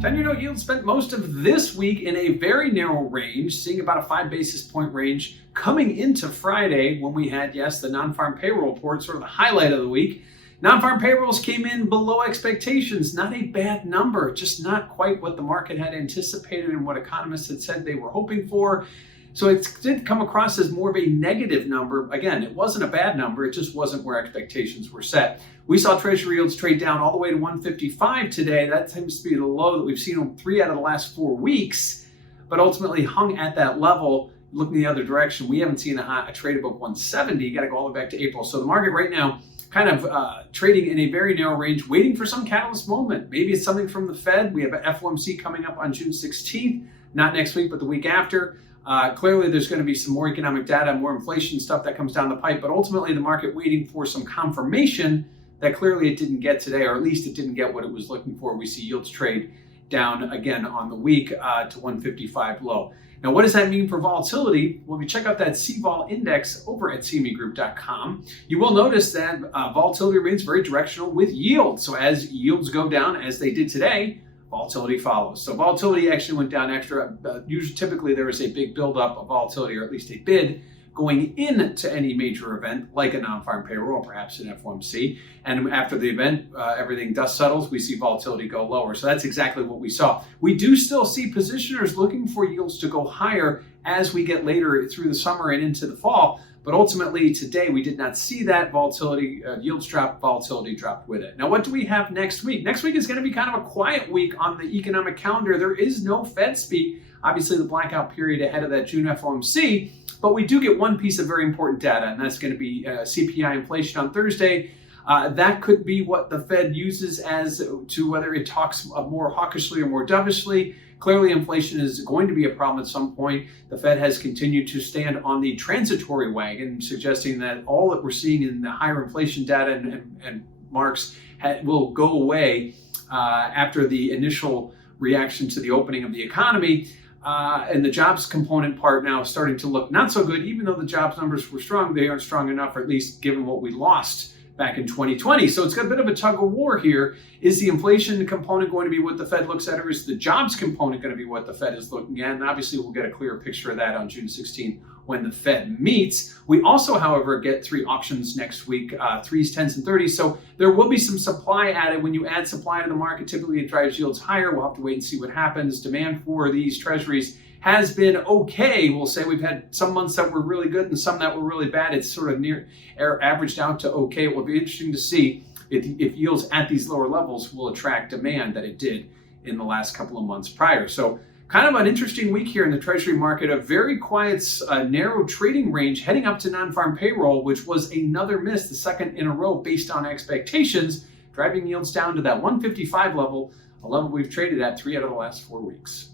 10-year note yield spent most of this week in a very narrow range, seeing about a 5 basis point range coming into Friday when we had, yes, the non-farm payroll report, sort of the highlight of the week. Non-farm payrolls came in below expectations. Not a bad number, just not quite what the market had anticipated and what economists had said they were hoping for. So it did come across as more of a negative number. Again, it wasn't a bad number, it just wasn't where expectations were set. We saw Treasury yields trade down all the way to 155 today. That seems to be the low that we've seen in 3 out of the last 4 weeks, but ultimately hung at that level. Looking the other direction, we haven't seen a trade above 170. You got to go all the way back to April. So the market right now kind of trading in a very narrow range, waiting for some catalyst moment. Maybe it's something from the Fed. We have an FOMC coming up on June 16th, not next week, but the week after. Clearly, there's going to be some more economic data, more inflation stuff that comes down the pipe, but ultimately the market waiting for some confirmation that clearly it didn't get today, or at least it didn't get what it was looking for. We see yields trade down again on the week to 155 low. Now, what does that mean for volatility? Well, if you check out that CVol index over at cmegroup.com, you will notice that volatility remains very directional with yield. So as yields go down, as they did today, volatility follows. So volatility actually went down extra. Usually, typically, there is a big buildup of volatility, or at least a bid, going into any major event, like a non-farm payroll, or perhaps an FOMC. And after the event, everything dust settles, we see volatility go lower. So that's exactly what we saw. We do still see positioners looking for yields to go higher as we get later through the summer and into the fall. But ultimately, today, we did not see that volatility. Yields dropped, volatility dropped with it. Now, what do we have next week? Next week is going to be kind of a quiet week on the economic calendar. There is no Fed speak, obviously the blackout period ahead of that June FOMC. But we do get one piece of very important data, and that's going to be CPI inflation on Thursday. That could be what the Fed uses as to whether it talks more hawkishly or more dovishly. Clearly, inflation is going to be a problem at some point. The Fed has continued to stand on the transitory wagon, suggesting that all that we're seeing in the higher inflation data and marks will go away after the initial reaction to the opening of the economy. And the jobs component part now is starting to look not so good. Even though the jobs numbers were strong, they aren't strong enough, or at least given what we lost back in 2020. So it's got a bit of a tug of war here. Is the inflation component going to be what the Fed looks at, or is the jobs component going to be what the Fed is looking at? And obviously, we'll get a clearer picture of that on June 16th when the Fed meets. We also, however, get 3 auctions next week, 3s, 10s, and 30s. So there will be some supply added. When you add supply to the market, typically it drives yields higher. We'll have to wait and see what happens. Demand for these treasuries has been okay. We'll say we've had some months that were really good and some that were really bad. It's sort of near averaged out to okay. It will be interesting to see if yields at these lower levels will attract demand that it did in the last couple of months prior. So kind of an interesting week here in the Treasury market, a very quiet, narrow trading range heading up to non-farm payroll, which was another miss, the second in a row based on expectations, driving yields down to that 155 level, a level we've traded at 3 out of the last 4 weeks.